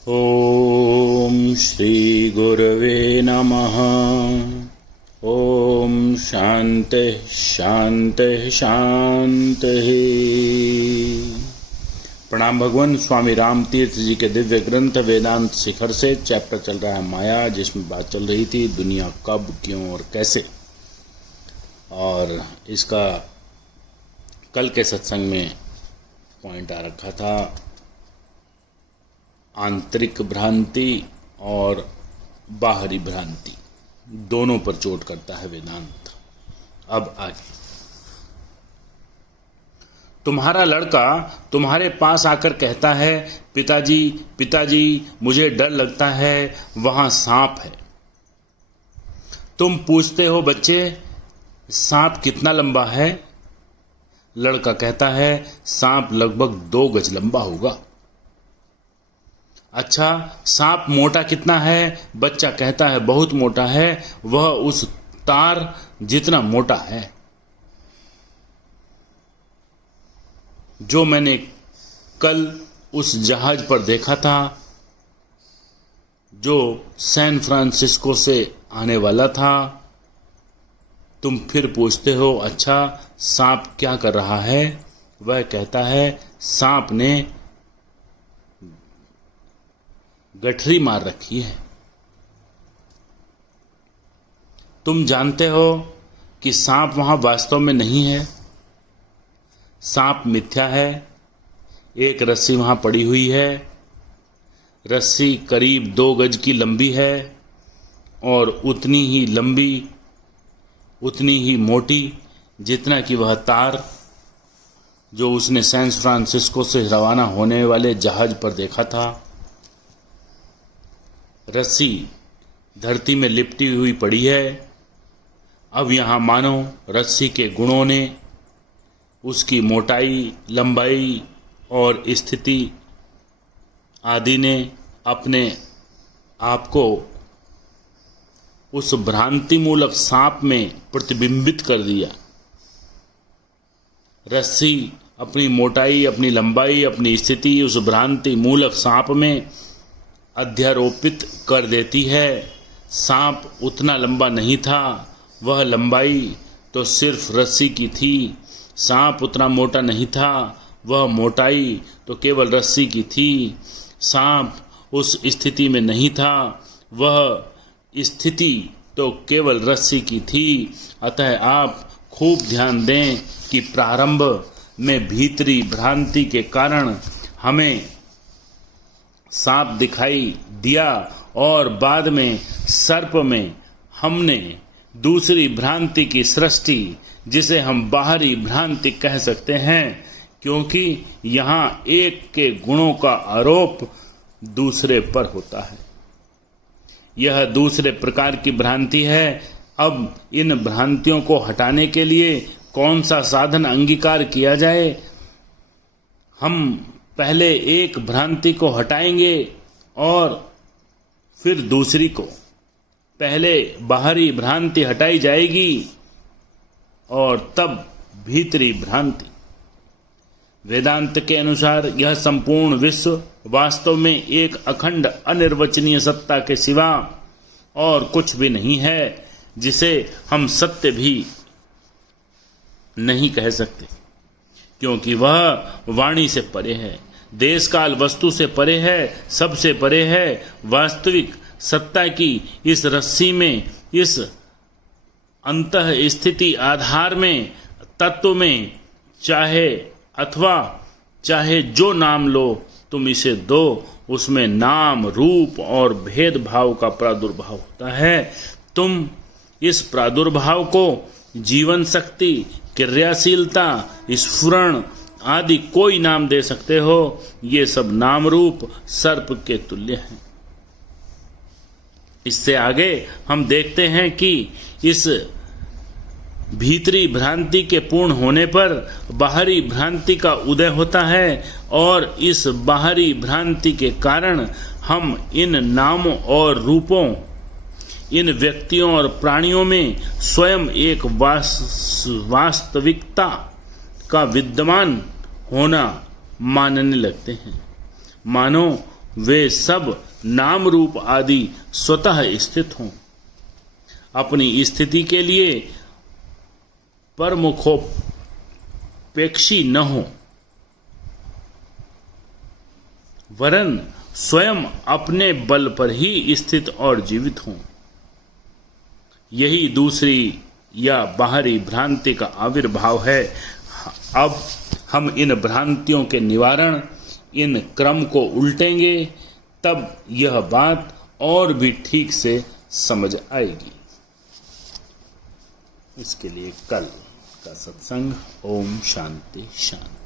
ओम श्री गुरवे नमः। ओम शांति शांति शांति। प्रणाम भगवान। स्वामी राम तीर्थ जी के दिव्य ग्रंथ वेदांत शिखर से चैप्टर चल रहा है माया, जिसमें बात चल रही थी दुनिया कब, क्यों और कैसे। और इसका कल के सत्संग में पॉइंट आ रखा था आंतरिक भ्रांति और बाहरी भ्रांति, दोनों पर चोट करता है वेदांत। अब आगे, तुम्हारा लड़का तुम्हारे पास आकर कहता है, पिताजी पिताजी मुझे डर लगता है, वहां सांप है। तुम पूछते हो, बच्चे सांप कितना लंबा है? लड़का कहता है, सांप लगभग 2 गज लंबा होगा। अच्छा, सांप मोटा कितना है? बच्चा कहता है, बहुत मोटा है, वह उस तार जितना मोटा है जो मैंने कल उस जहाज पर देखा था, जो सैन फ्रांसिस्को से आने वाला था। तुम फिर पूछते हो, अच्छा सांप क्या कर रहा है? वह कहता है, सांप ने गठरी मार रखी है। तुम जानते हो कि सांप वहां वास्तव में नहीं है, सांप मिथ्या है। एक रस्सी वहां पड़ी हुई है, रस्सी करीब 2 गज की लंबी है और उतनी ही लंबी, उतनी ही मोटी जितना कि वह तार जो उसने सैन फ्रांसिस्को से रवाना होने वाले जहाज पर देखा था। रस्सी धरती में लिपटी हुई पड़ी है। अब यहाँ मानो रस्सी के गुणों ने, उसकी मोटाई, लंबाई और स्थिति आदि ने अपने आप को उस भ्रांति मूलक सांप में प्रतिबिंबित कर दिया। रस्सी अपनी मोटाई, अपनी लंबाई, अपनी स्थिति उस भ्रांति मूलक सांप में अध्यारोपित कर देती है। सांप उतना लंबा नहीं था, वह लंबाई तो सिर्फ रस्सी की थी। सांप उतना मोटा नहीं था, वह मोटाई तो केवल रस्सी की थी। सांप उस स्थिति में नहीं था, वह स्थिति तो केवल रस्सी की थी। अतः आप खूब ध्यान दें कि प्रारंभ में भीतरी भ्रांति के कारण हमें सांप दिखाई दिया और बाद में सर्प में हमने दूसरी भ्रांति की सृष्टि, जिसे हम बाहरी भ्रांति कह सकते हैं, क्योंकि यहाँ एक के गुणों का आरोप दूसरे पर होता है। यह दूसरे प्रकार की भ्रांति है। अब इन भ्रांतियों को हटाने के लिए कौन सा साधन अंगीकार किया जाए? हम पहले एक भ्रांति को हटाएंगे और फिर दूसरी को। पहले बाहरी भ्रांति हटाई जाएगी और तब भीतरी भ्रांति। वेदांत के अनुसार यह संपूर्ण विश्व वास्तव में एक अखंड अनिर्वचनीय सत्ता के सिवा और कुछ भी नहीं है, जिसे हम सत्य भी नहीं कह सकते, क्योंकि वह वाणी से परे है, देश काल वस्तु से परे है, सबसे परे है। वास्तविक सत्ता की इस रस्सी में, इस अंतः स्थिति आधार में, तत्व में, चाहे जो नाम लो तुम इसे दो, उसमें नाम, रूप और भेदभाव का प्रादुर्भाव होता है। तुम इस प्रादुर्भाव को जीवन शक्ति, क्रियाशीलता, स्फुरण आदि कोई नाम दे सकते हो। ये सब नाम रूप सर्प के तुल्य हैं। इससे आगे हम देखते हैं कि इस भीतरी भ्रांति के पूर्ण होने पर बाहरी भ्रांति का उदय होता है और इस बाहरी भ्रांति के कारण हम इन नामों और रूपों, इन व्यक्तियों और प्राणियों में स्वयं एक वास्तविकता का विद्यमान होना मानने लगते हैं। मानो वे सब नाम रूप आदि स्वतः स्थित हों, अपनी स्थिति के लिए परमुखोपेक्षी न हो, वरन स्वयं अपने बल पर ही स्थित और जीवित हों। यही दूसरी या बाहरी भ्रांति का आविर्भाव है। अब हम इन भ्रांतियों के निवारण, इन क्रम को उल्टेंगे, तब यह बात और भी ठीक से समझ आएगी। इसके लिए कल का सत्संग। ओम शांति शांति।